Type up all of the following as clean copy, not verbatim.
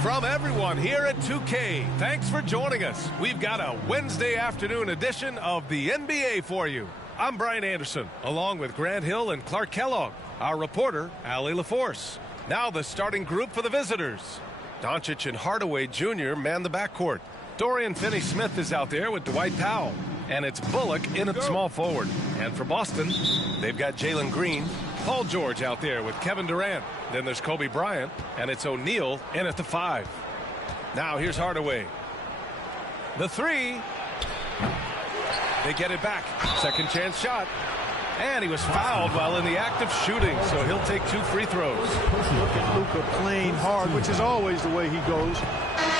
From everyone here at 2K, thanks for joining us. We've got a Wednesday afternoon edition of the NBA for you. I'm Brian Anderson, along with Grant Hill and Clark Kellogg. Our reporter, Allie LaForce. Now the starting group for the visitors. Doncic and Hardaway Jr. man the backcourt. Dorian Finney-Smith is out there with Dwight Powell. And it's Bullock in at small forward. And for Boston, they've got Jalen Green, Paul George out there with Kevin Durant. Then there's Kobe Bryant, and it's O'Neal in at the 5. Now here's Hardaway. The 3. They get it back. Second chance shot. And he was fouled while in the act of shooting, so he'll take 2 free throws. Look at Luka playing hard, which is always the way he goes.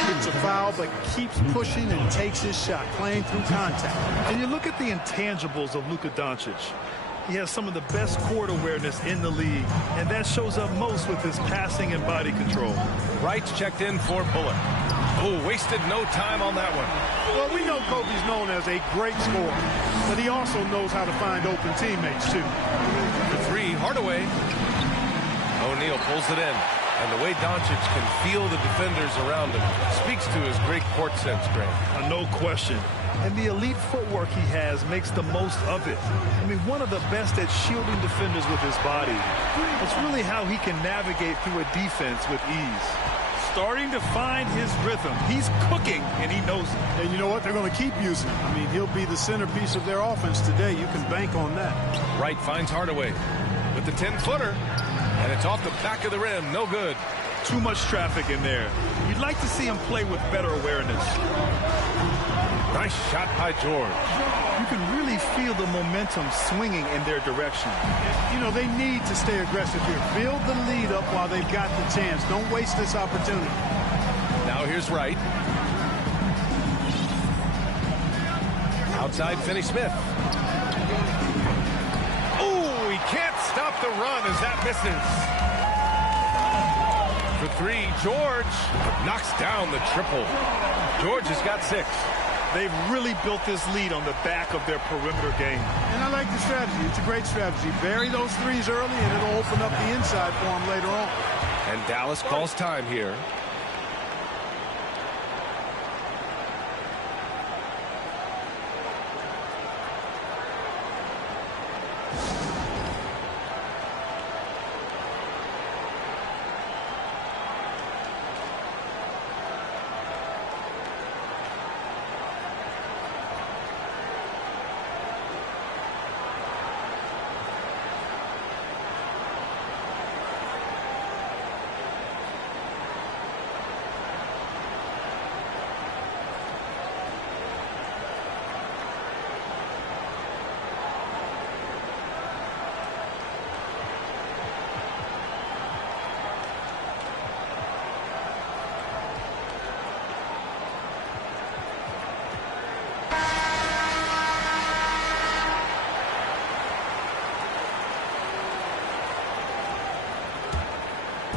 Gets a foul, but keeps pushing and takes his shot, playing through contact. And you look at the intangibles of Luka Doncic. He has some of the best court awareness in the league, and that shows up most with his passing and body control. Wright's checked in for Bullock. Oh, wasted no time on that one. Well, we know Kobe's known as a great scorer, but he also knows how to find open teammates, too. The 3, Hardaway. O'Neal pulls it in, and the way Doncic can feel the defenders around him speaks to his great court sense, Grant. No question. And the elite footwork he has makes the most of it. I mean, one of the best at shielding defenders with his body. It's really how he can navigate through a defense with ease. Starting to find his rhythm. He's cooking, and he knows it. And you know what? They're going to keep using him. I mean, he'll be the centerpiece of their offense today. You can bank on that. Wright finds Hardaway with the 10-footer, and it's off the back of the rim. No good. Too much traffic in there. You'd like to see him play with better awareness. Nice shot by George. You can really feel the momentum swinging in their direction. You know, they need to stay aggressive here. Build the lead up while they've got the chance. Don't waste this opportunity. Now here's Wright. Outside Finney-Smith. Oh, he can't stop the run as that misses. For 3, George knocks down the triple. George has got 6. They've really built this lead on the back of their perimeter game. And I like the strategy. It's a great strategy. Bury those 3s early, and it'll open up the inside for them later on. And Dallas calls time here.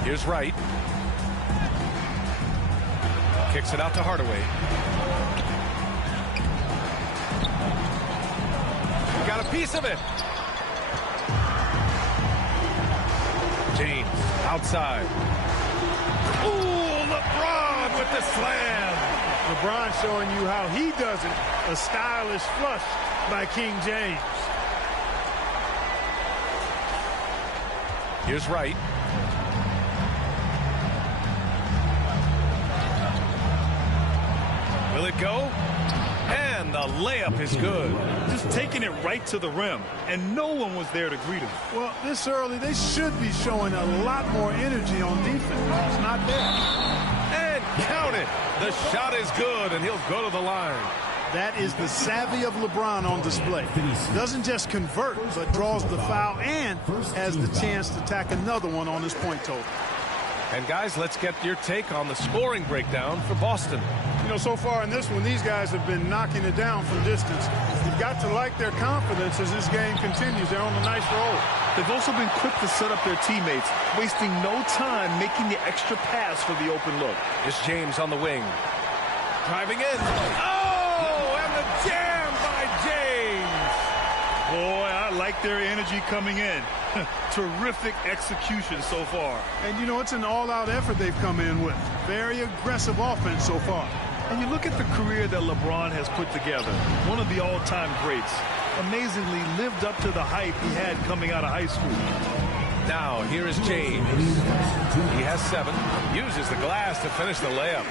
Here's Wright. Kicks it out to Hardaway. Got a piece of it. James outside. Ooh, LeBron with the slam. LeBron showing you how he does it. A stylish flush by King James. Here's Wright. Will it go? And the layup is good. Just taking it right to the rim, and no one was there to greet him. Well, this early, they should be showing a lot more energy on defense. It's not there. And count it. The shot is good, and he'll go to the line. That is the savvy of LeBron on display. Doesn't just convert, but draws the foul and has the chance to tack another one on his point total. And guys, let's get your take on the scoring breakdown for Boston. You know, so far in this one, these guys have been knocking it down from distance. You've got to like their confidence as this game continues. They're on a nice roll. They've also been quick to set up their teammates, wasting no time making the extra pass for the open look. It's James on the wing. Driving in. Oh, and the jam by James. Boy, I like their energy coming in. Terrific execution so far. And, you know, it's an all-out effort they've come in with. Very aggressive offense so far. And you look at the career that LeBron has put together. One of the all-time greats. Amazingly lived up to the hype he had coming out of high school. Now, here is James. He has 7. Uses the glass to finish the layup.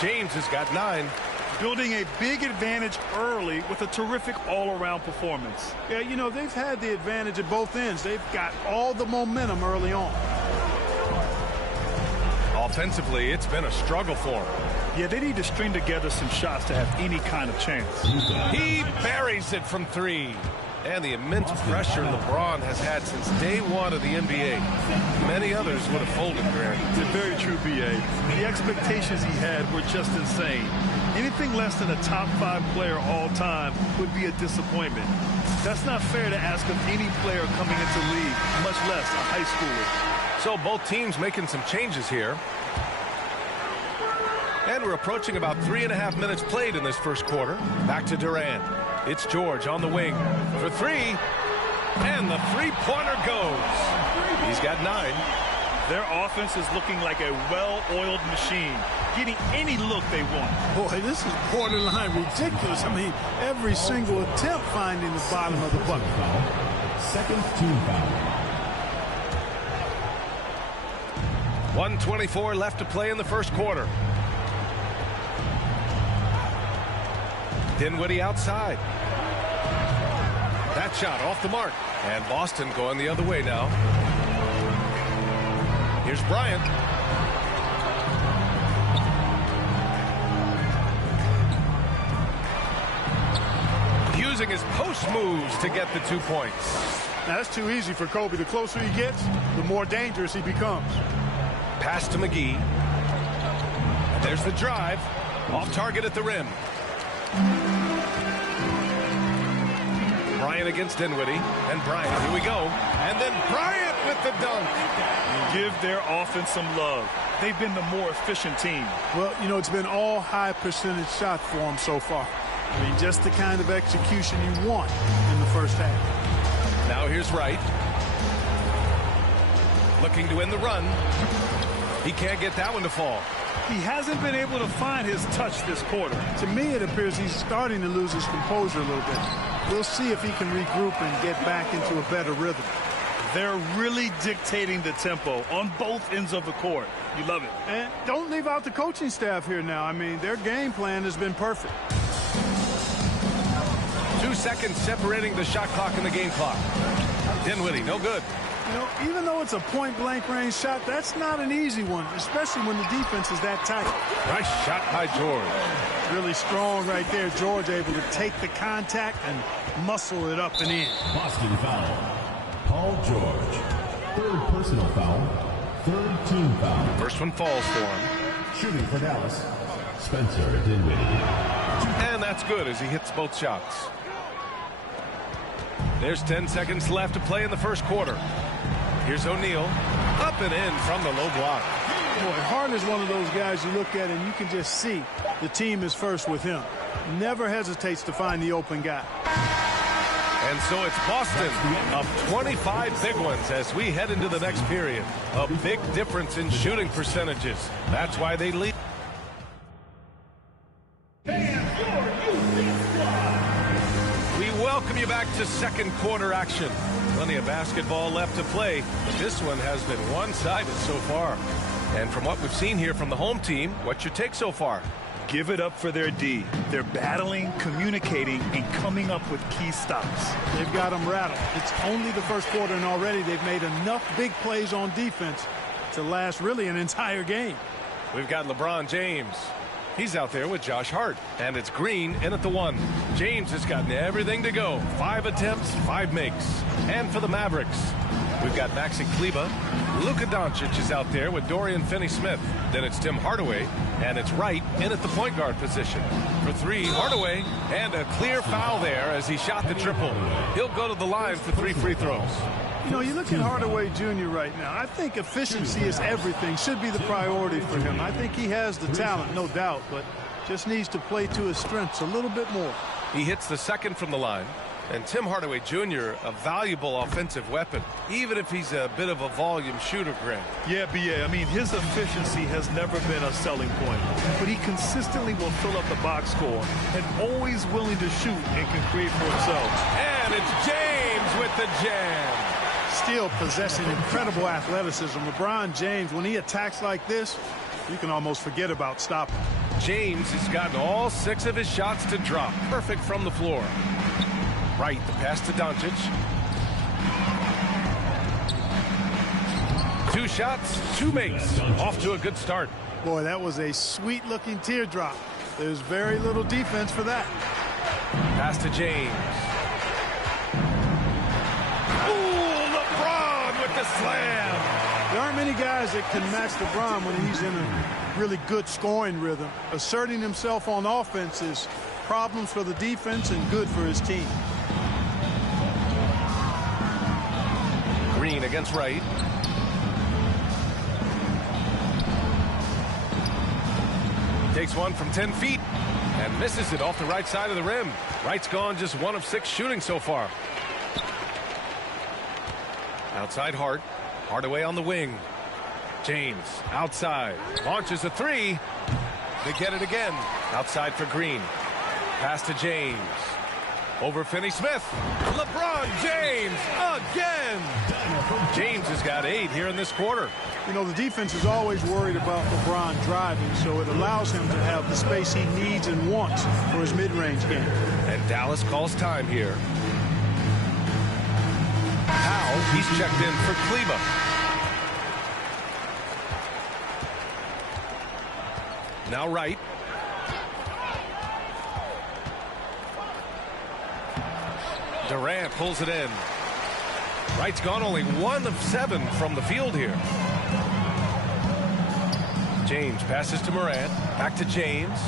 James has got 9. Building a big advantage early with a terrific all-around performance. Yeah, you know, they've had the advantage at both ends. They've got all the momentum early on. Offensively, it's been a struggle for him. Yeah, they need to string together some shots to have any kind of chance. He buries it from 3. And the immense pressure LeBron has had since day 1 of the NBA. Many others would have folded, Grant. It's very true, B.A. The expectations he had were just insane. Anything less than a top 5 player all time would be a disappointment. That's not fair to ask of any player coming into the league, much less a high schooler. So both teams making some changes here. And we're approaching about 3.5 minutes played in this first quarter. Back to Durant. It's George on the wing for 3. And the three-pointer goes. He's got 9. Their offense is looking like a well-oiled machine, getting any look they want. Boy, this is borderline ridiculous. I mean, every single attempt finding the bottom of the bucket. Second team foul. 1:24 left to play in the first quarter. Dinwiddie outside. That shot off the mark. And Boston going the other way now. Here's Bryant. Using his post moves to get the 2 points. Now, that's too easy for Kobe. The closer he gets, the more dangerous he becomes. Pass to McGee. And there's the drive. Off target at the rim. Bryant against Dinwiddie. And Bryant, here we go. And then Bryant with the dunk. Give their offense some love. They've been the more efficient team. Well, you know, it's been all high percentage shots for them so far. I mean, just the kind of execution you want in the first half. Now here's Wright. Looking to end the run. He can't get that one to fall. He hasn't been able to find his touch this quarter. To me, it appears he's starting to lose his composure a little bit. We'll see if he can regroup and get back into a better rhythm. They're really dictating the tempo on both ends of the court. You love it. And don't leave out the coaching staff here now. I mean, their game plan has been perfect. 2 seconds separating the shot clock and the game clock. Dinwiddie, no good. You know, even though it's a point-blank range shot, that's not an easy one, especially when the defense is that tight. Nice shot by George. Really strong right there. George able to take the contact and muscle it up and in. Boston foul. Paul George. Third personal foul. Third team foul. First one falls for him. Shooting for Dallas. Spencer Dinwiddie. And that's good as he hits both shots. There's 10 seconds left to play in the first quarter. Here's O'Neal. Up and in from the low block. Boy, Harden's one of those guys you look at and you can just see the team is first with him. Never hesitates to find the open guy. And so it's Boston up 25 big ones as we head into the next period. A big difference in shooting percentages. That's why they lead. We welcome you back to second quarter action. Plenty of basketball left to play, but this one has been one-sided so far. And from what we've seen here from the home team, what's your take so far? Give it up for their D. They're battling, communicating, and coming up with key stops. They've got them rattled. It's only the first quarter, and already they've made enough big plays on defense to last really an entire game. We've got LeBron James. He's out there with Josh Hart. And it's Green in at the 1. James has gotten everything to go. 5 attempts, 5 makes. And for the Mavericks, we've got Maxi Kleber. Luka Doncic is out there with Dorian Finney-Smith. Then it's Tim Hardaway. And it's Wright in at the point guard position. For 3, Hardaway. And a clear foul there as he shot the triple. He'll go to the line for 3 free throws. You know, you look at Hardaway Jr. right now. I think efficiency is everything. Should be the priority for him. I think he has the talent, no doubt, but just needs to play to his strengths a little bit more. He hits the second from the line, And Tim Hardaway Jr., a valuable offensive weapon, even if he's a bit of a volume shooter, Grant. Yeah, B.A. I mean, his efficiency has never been a selling point, but he consistently will fill up the box score and always willing to shoot and can create for himself. And it's James with the jam. Still possessing incredible athleticism. LeBron James, when he attacks like this, you can almost forget about stopping. James has gotten all 6 of his shots to drop. Perfect from the floor. Right, the pass to Jancis. 2 shots, 2 makes. Off to a good start. Boy, that was a sweet-looking teardrop. There's very little defense for that. Pass to James. Ooh, LeBron with the slam. There aren't many guys that can match LeBron when he's in a really good scoring rhythm. Asserting himself on offense is problems for the defense and good for his team. Green against Wright. Takes one from 10 feet and misses it off the right side of the rim. Wright's gone just 1 of 6 shooting so far. Outside Hart. Hardaway on the wing. James outside. Launches a 3. They get it again. Outside for Green. Pass to James. Over Finney-Smith. LeBron James again. James has got 8 here in this quarter. You know, the defense is always worried about LeBron driving, so it allows him to have the space he needs and wants for his mid-range game. And Dallas calls time here. Powell, he's checked in for Kleba. Now Wright. Durant pulls it in. Wright's gone only 1 of 7 from the field here. James passes to Morant. Back to James.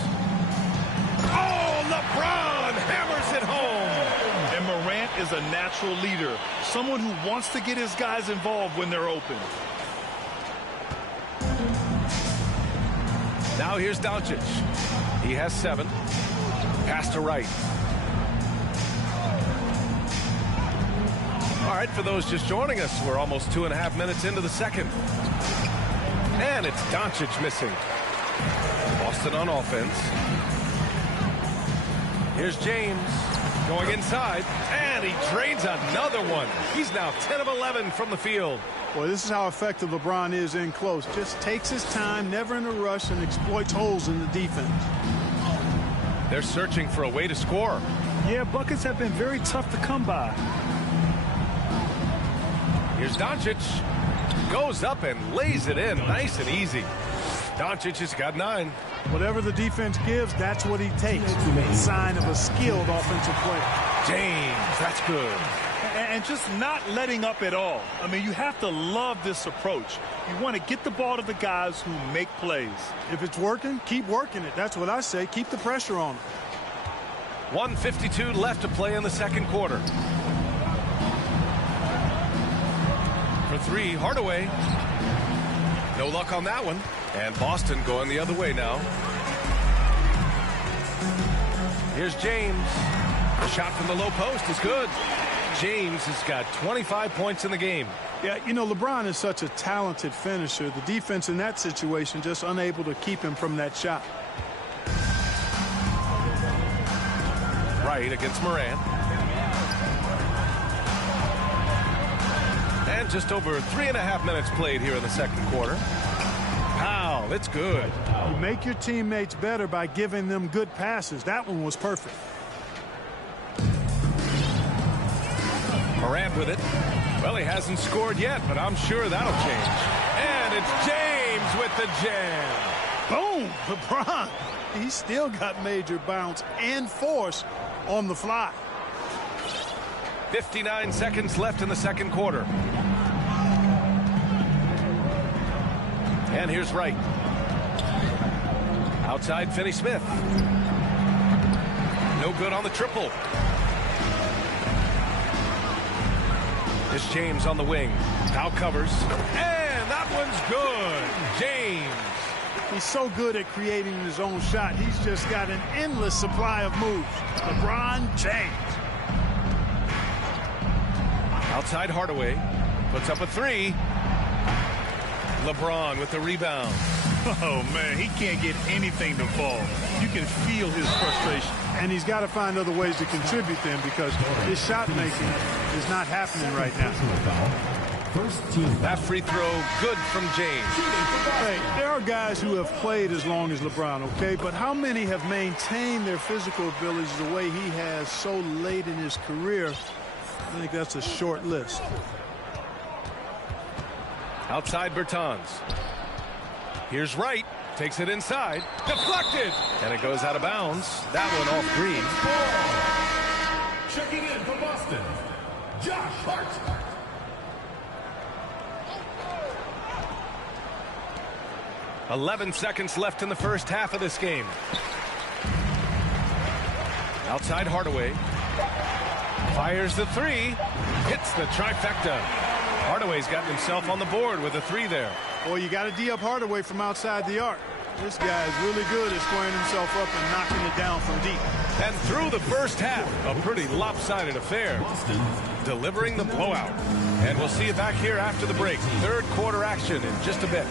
Oh, LeBron hammers it home. And Morant is a natural leader, someone who wants to get his guys involved when they're open. Now here's Jancis. He has 7. Pass to Wright. All right, for those just joining us, we're almost 2.5 minutes into the second. And it's Jancis missing. Boston on offense. Here's James going inside, and he drains another one. He's now 10 of 11 from the field. Boy, this is how effective LeBron is in close. Just takes his time, never in a rush, and exploits holes in the defense. They're searching for a way to score. Yeah, buckets have been very tough to come by. Here's Jancis. Goes up and lays it in nice and easy. Jancis has got 9. Whatever the defense gives, that's what he takes. A sign of a skilled offensive player. James, that's good. And just not letting up at all. I mean, you have to love this approach. You want to get the ball to the guys who make plays. If it's working, keep working it. That's what I say. Keep the pressure on him. 1:52 left to play in the second quarter. For 3, Hardaway. No luck on that one. And Boston going the other way now. Here's James. The shot from the low post is good. James has got 25 points in the game. Yeah, you know, LeBron is such a talented finisher. The defense in that situation just unable to keep him from that shot. Right against Morant. And just over 3.5 minutes played here in the second quarter. Powell, it's good. You make your teammates better by giving them good passes. That one was perfect. Morant with it. Well, he hasn't scored yet, but I'm sure that'll change. And it's James with the jam. Boom! LeBron. He's still got major bounce and force on the fly. 59 seconds left in the second quarter. And here's Wright. Outside Finney-Smith. No good on the triple. It's James on the wing. Now covers. And that one's good. James. He's so good at creating his own shot. He's just got an endless supply of moves. LeBron James. Outside Hardaway. Puts up a three. LeBron with the rebound. Oh, man, he can't get anything to fall. You can feel his frustration. And he's got to find other ways to contribute then, because his shot making is not happening right now. First team. That free throw good from James. Hey, there are guys who have played as long as LeBron, okay? But how many have maintained their physical abilities the way he has so late in his career? I think that's a short list. Outside Bertans. Here's Wright. Takes it inside. Deflected. And it goes out of bounds. That one off Green. Checking in for Boston, Josh Hart. 11 seconds left in the first half of this game. Outside Hardaway. Fires the three. Hits the trifecta. Hardaway's gotten himself on the board with a three there. Boy, you got to D up Hardaway from outside the arc. This guy is really good at squaring himself up and knocking it down from deep. And through the first half, a pretty lopsided affair. Delivering the blowout. And we'll see you back here after the break. Third quarter action in just a bit.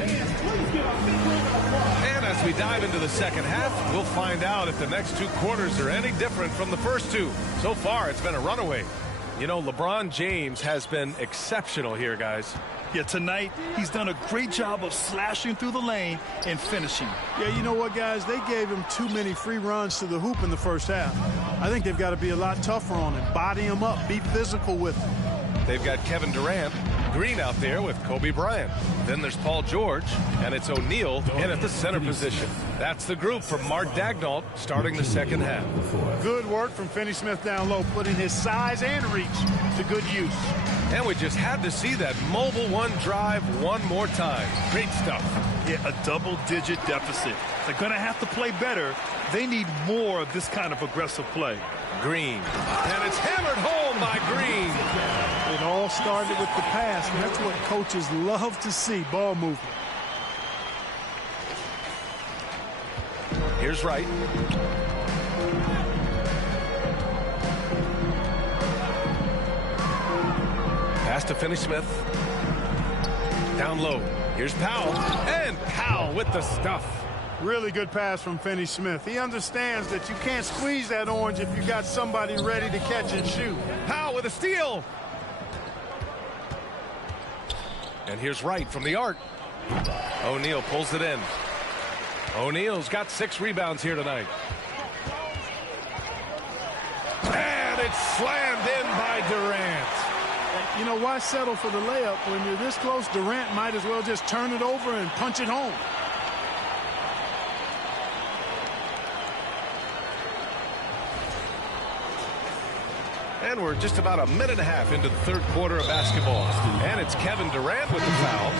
And as we dive into the second half, we'll find out if the next two quarters are any different from the first two. So far, it's been a runaway. You know, LeBron James has been exceptional here, guys. Yeah, tonight, he's done a great job of slashing through the lane and finishing. Yeah, you know what, guys? They gave him too many free runs to the hoop in the first half. I think they've got to be a lot tougher on him. Body him up. Be physical with him. They've got Kevin Durant, Green out there with Kobe Bryant. Then there's Paul George, and it's O'Neal in at the center position. That's the group from Mark Daigneault starting the second half. Good work from Finney-Smith down low, putting his size and reach to good use. And we just had to see that mobile one drive one more time. Great stuff. Yeah, a double-digit deficit. They're going to have to play better. They need more of this kind of aggressive play. Green. And it's hammered home by Green. It all started with the pass, and that's what coaches love to see, ball movement. Here's Wright. Pass to Finney-Smith. Down low. Here's Powell. And Powell with the stuff. Really good pass from Finney-Smith. He understands that you can't squeeze that orange if you got somebody ready to catch and shoot. Powell with a steal. And here's Wright from the arc. O'Neal pulls it in. O'Neal's got 6 rebounds here tonight. And it's slammed in by Durant. You know, why settle for the layup when you're this close? Durant might as well just turn it over and punch it home. And we're just about a minute and a half into the third quarter of basketball. And it's Kevin Durant with the foul.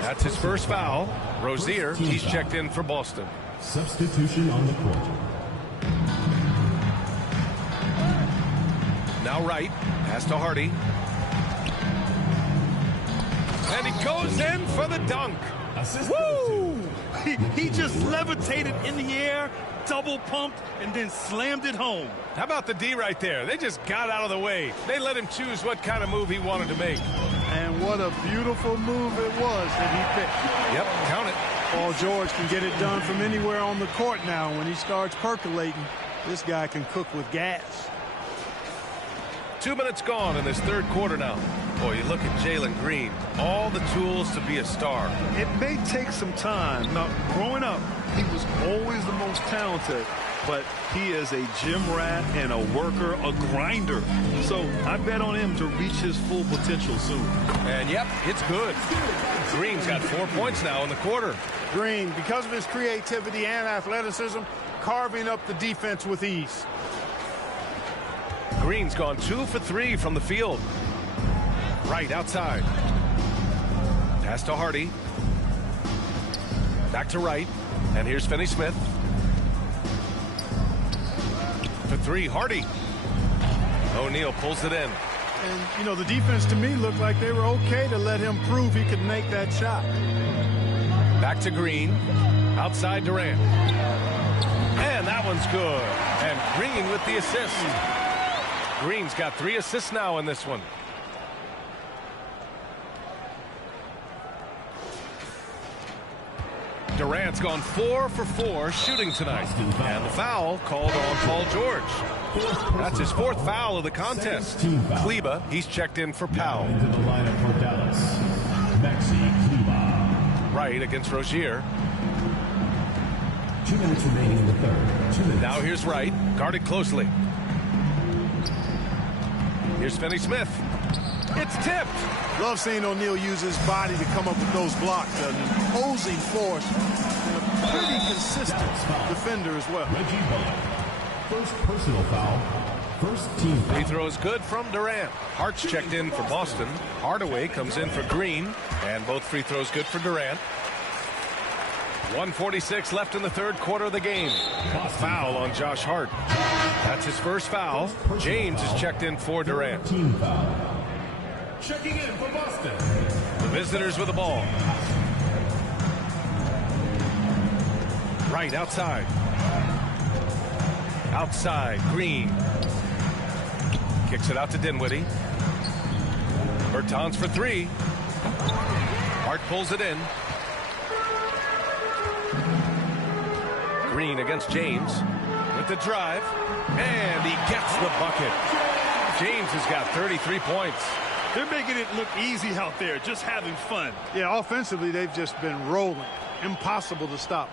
That's his first foul. Rozier, he's checked in for Boston. Substitution on the court. Now Wright, pass to Hardy. And he goes in for the dunk. Woo! He just levitated in the air, double pumped, and then slammed it home. How about the D right there? They just got out of the way. They let him choose what kind of move he wanted to make. And what a beautiful move it was that he picked. Yep, count it. Paul George can get it done from anywhere on the court now. When he starts percolating, this guy can cook with gas. 2 minutes gone in this third quarter now. Boy, you look at Jalen Green, all the tools to be a star. It may take some time. Now, growing up, he was always the most talented, but he is a gym rat and a worker, a grinder. So I bet on him to reach his full potential soon. And yep, it's good. Green's got 4 points now in the quarter. Green, because of his creativity and athleticism, carving up the defense with ease. Green's gone 2 for 3 from the field. Right outside. Pass to Hardy. Back to Wright. And here's Finney-Smith. for three, Hardy. O'Neal pulls it in. And, you know, the defense to me looked like they were okay to let him prove he could make that shot. Back to Green. Outside Durant. And that one's good. And Green with the assist. Green's got 3 assists now in this one. Durant's gone 4 for 4 shooting tonight. And the foul called on Paul George. That's his 4th foul of the contest. Kleba, he's checked in for Powell. Into the lineup for Dallas, Maxi Kleba. Right against Rozier. 2 minutes remaining in the third. 2 minutes. Now here's Wright, guarded closely. Here's Finney-Smith. It's tipped. Love seeing O'Neal use his body to come up with those blocks. An imposing force and a pretty consistent defender as well. Reggie Bullock. First personal foul. First team foul. Free throw is good from Durant. Hart's checked in for Boston. Hardaway comes in for Green. And both free throws good for Durant. 1:46 left in the third quarter of the game. Foul on Josh Hart. That's his first foul. James is checked in for Durant. Team foul. Checking in for Boston. The visitors with the ball. Right outside. Outside, Green. Kicks it out to Dinwiddie. Bertans for 3. Hart pulls it in. Green against James with the drive. And he gets the bucket. James has got 33 points. They're making it look easy out there, just having fun. Yeah, offensively, they've just been rolling. Impossible to stop.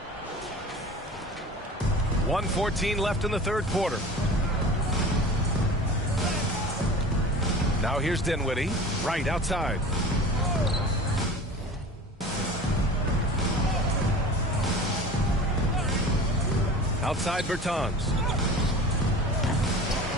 1:14 left in the third quarter. Now here's Dinwiddie, right outside. Outside Bertans.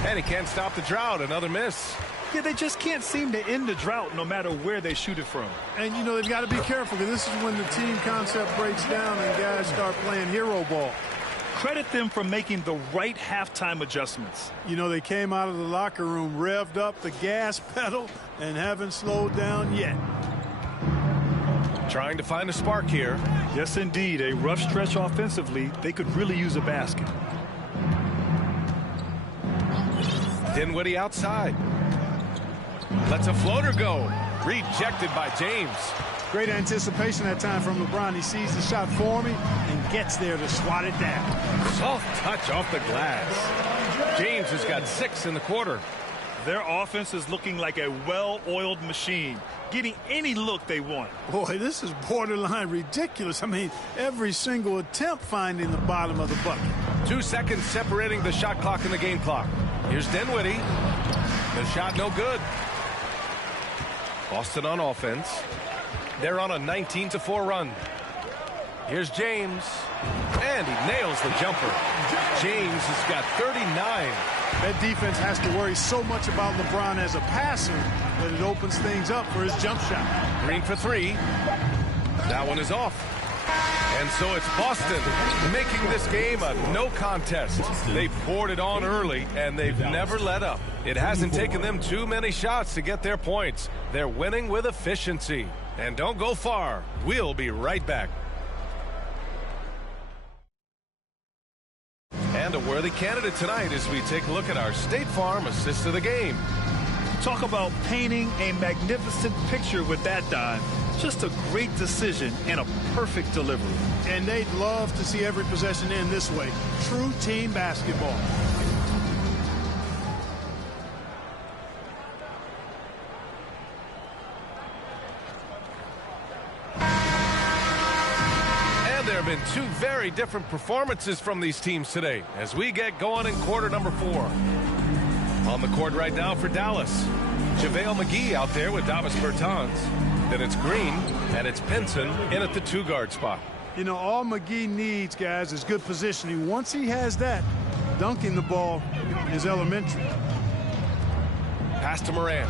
And he can't stop the drought. Another miss. Yeah, they just can't seem to end the drought no matter where they shoot it from. And, you know, they've got to be careful because this is when the team concept breaks down and guys start playing hero ball. Credit them for making the right halftime adjustments. You know, they came out of the locker room, revved up the gas pedal, and haven't slowed down yet. Trying to find a spark here. Yes, indeed. A rough stretch offensively. They could really use a basket. Dinwiddie outside. Lets a floater go. Rejected by James. Great anticipation that time from LeBron. He sees the shot forming and gets there to swat it down. Soft touch off the glass. James has got 6 in the quarter. Their offense is looking like a well-oiled machine, getting any look they want. Boy, this is borderline ridiculous. I mean, every single attempt finding the bottom of the bucket. 2 seconds separating the shot clock and the game clock. Here's Dinwiddie. The shot no good. Boston on offense. They're on a 19-4 run. Here's James. And he nails the jumper. James has got 39. That defense has to worry so much about LeBron as a passer that it opens things up for his jump shot. Green for 3. That one is off. And so it's Boston making this game a no contest. They poured it on early, and they've never let up. It hasn't taken them too many shots to get their points. They're winning with efficiency. And don't go far. We'll be right back. And a worthy candidate tonight as we take a look at our State Farm assist of the game. Talk about painting a magnificent picture with that dime. Just a great decision and a perfect delivery. And they'd love to see every possession end this way. True team basketball. And there have been 2 very different performances from these teams today as we get going in quarter number 4. On the court right now for Dallas, JaVale McGee out there with Davis Bertans. Then it's Green, and it's Pinson in at the 2-guard spot. You know, all McGee needs, guys, is good positioning. Once he has that, dunking the ball is elementary. Pass to Morant.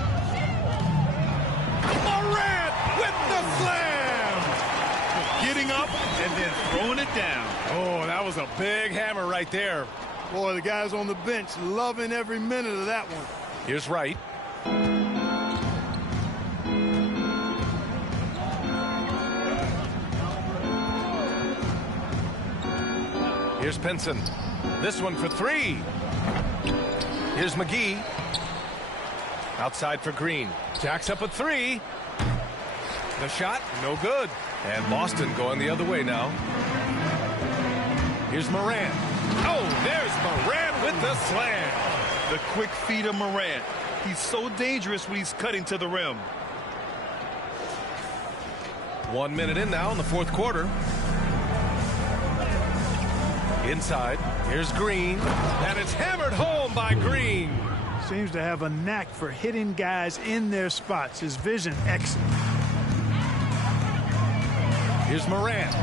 Morant with the slam! Getting up and then throwing it down. Oh, that was a big hammer right there. Boy, the guys on the bench loving every minute of that one. Here's Wright. Here's Pinson. This one for three. Here's McGee. Outside for Green. Jacks up at three. The shot, no good. And Boston going the other way now. Here's Morant. Oh, there's Morant with the slam. The quick feed of Morant. He's so dangerous when he's cutting to the rim. 1 minute in now in the fourth quarter. Inside, here's Green, and it's hammered home by Green. Seems to have a knack for hitting guys in their spots. His vision excellent. Here's Morant.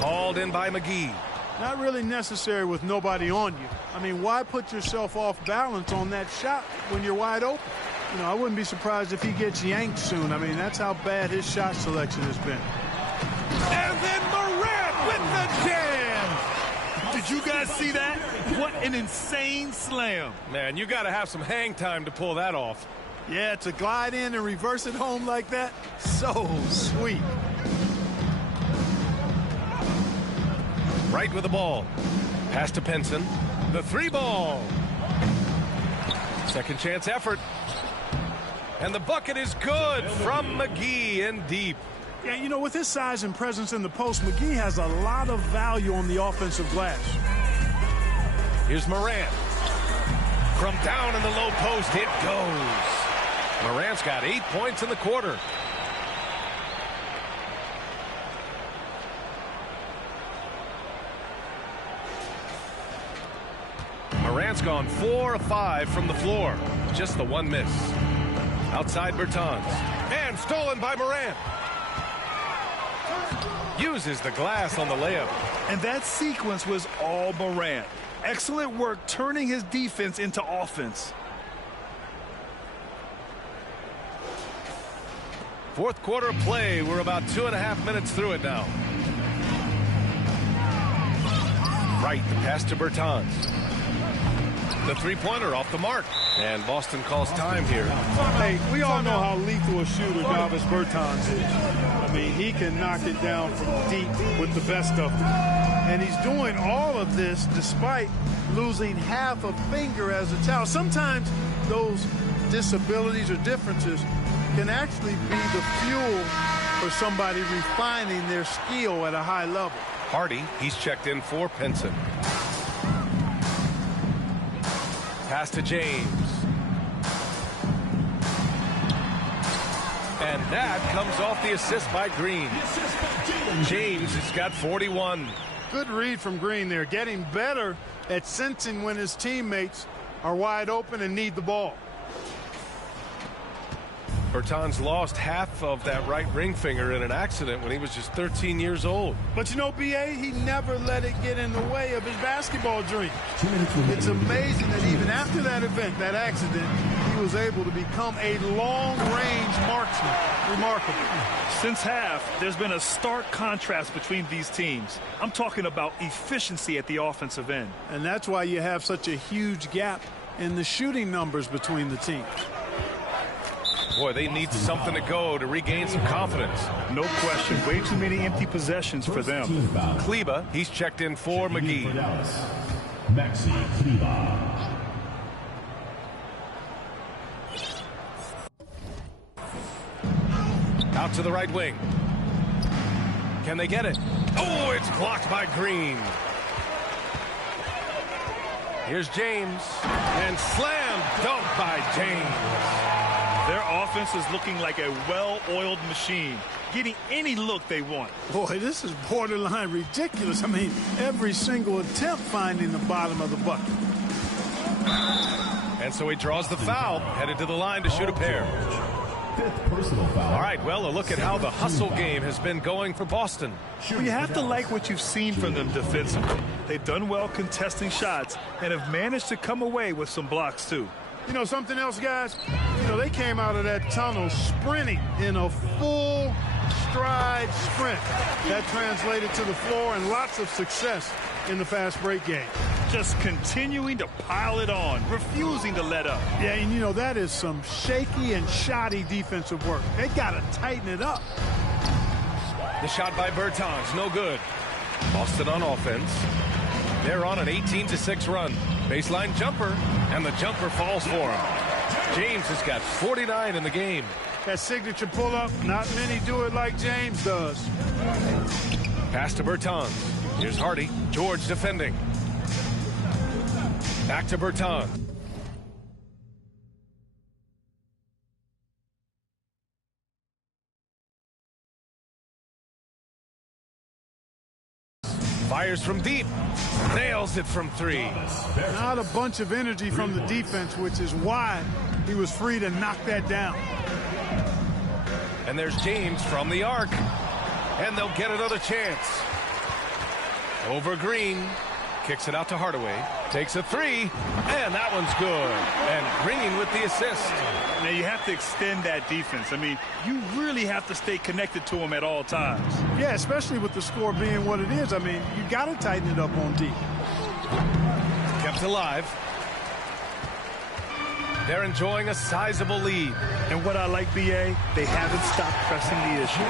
Hauled in by McGee. Not really necessary with nobody on you. I mean, why put yourself off balance on that shot when you're wide open? You know, I wouldn't be surprised if he gets yanked soon. I mean, that's how bad his shot selection has been. And then Morant with the jam. Did you guys see that? What an insane slam. Man, you got to have some hang time to pull that off. Yeah, to glide in and reverse it home like that, so sweet. Right with the ball. Pass to Pinson. The three ball. Second chance effort. And the bucket is good from McGee in deep. Yeah, you know, with his size and presence in the post, McGee has a lot of value on the offensive glass. Here's Morant. From down in the low post, it goes. Morant's got 8 points in the quarter. Morant's gone 4 of 5 from the floor. Just the one miss. Outside Bertans. And stolen by Morant. Uses the glass on the layup. And that sequence was all Morant. Excellent work turning his defense into offense. Fourth quarter play. We're about 2.5 minutes through it now. Right, the pass to Bertans. The three-pointer off the mark. And Boston calls time here. Hey, we all know how lethal a shooter Davis Bertans is. I mean, he can knock it down from deep with the best of them. And he's doing all of this despite losing half a finger as a child. Sometimes those disabilities or differences can actually be the fuel for somebody refining their skill at a high level. Hardy, he's checked in for Pinson. Pass to James. And that comes off the assist by Green. James has got 41. Good read from Green there, getting better at sensing when his teammates are wide open and need the ball. Bertans lost half of that right ring finger in an accident when he was just 13 years old. But you know, B.A., he never let it get in the way of his basketball dream. It's amazing that even after that event, that accident, he was able to become a long-range marksman. Remarkable. Since half, there's been a stark contrast between these teams. I'm talking about efficiency at the offensive end. And that's why you have such a huge gap in the shooting numbers between the teams. Boy, they need something to go to regain some confidence. No question. Way too many empty possessions for them. Kleba, he's checked in for McGee. Maxi Kleba. Out to the right wing. Can they get it? Oh, it's blocked by Green. Here's James. And slam dunk by James. Their offense is looking like a well-oiled machine, getting any look they want. Boy, this is borderline ridiculous. I mean, every single attempt finding the bottom of the bucket. And so he draws the foul, headed to the line to shoot a pair. Fifth personal foul. All right, well, a look at how the hustle game has been going for Boston. Well, you have to like what you've seen from them defensively. They've done well contesting shots and have managed to come away with some blocks, too. You know something else, guys? You know, they came out of that tunnel sprinting in a full stride sprint. That translated to the floor and lots of success in the fast break game. Just continuing to pile it on, refusing to let up. Yeah, and you know, that is some shaky and shoddy defensive work. They got to tighten it up. The shot by Bertans, no good. Boston on offense. They're on an 18-6 run. Baseline jumper, and the jumper falls for him. James has got 49 in the game. That signature pull-up, not many do it like James does. Pass to Bertans. Here's Hardy. George defending. Back to Bertans. Fires from deep. Nails it from 3. Not a bunch of energy from the defense, which is why he was free to knock that down. And there's James from the arc. And they'll get another chance. Over Green. Kicks it out to Hardaway. Takes a 3. And that one's good. And Green with the assist. Now you have to extend that defense. I mean, you really have to stay connected to him at all times. Yeah, especially with the score being what it is. I mean, you got to tighten it up on deep. Kept alive. They're enjoying a sizable lead. And what I like, BA, they haven't stopped pressing the issue.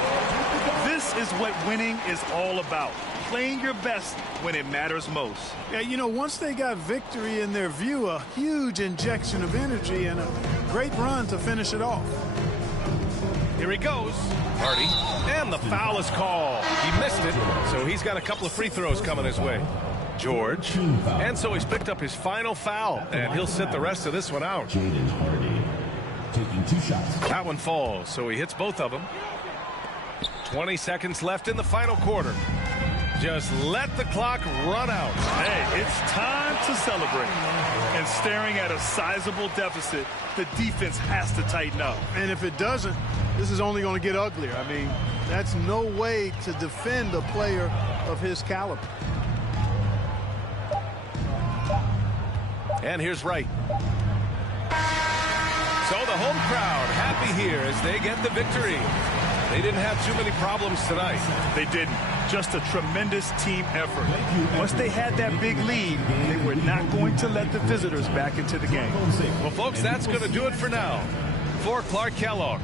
This is what winning is all about. Playing your best when it matters most. Yeah, you know, once they got victory in their view, a huge injection of energy and a great run to finish it off. Here he goes. Hardy. And the foul is called. He missed it, so he's got a couple of free throws coming his way. George. And so he's picked up his final foul, and he'll sit the rest of this one out. Jaden Hardy taking 2 shots. That one falls, so he hits both of them. 20 seconds left in the final quarter. Just let the clock run out. Hey, it's time to celebrate. And staring at a sizable deficit, the defense has to tighten up. And if it doesn't, this is only going to get uglier. I mean, that's no way to defend a player of his caliber. And here's Wright. So the home crowd happy here as they get the victory. They didn't have too many problems tonight. They didn't. Just a tremendous team effort. Once they had that big lead, they were not going to let the visitors back into the game. Well, folks, that's going to do it for now. For Clark Kellogg.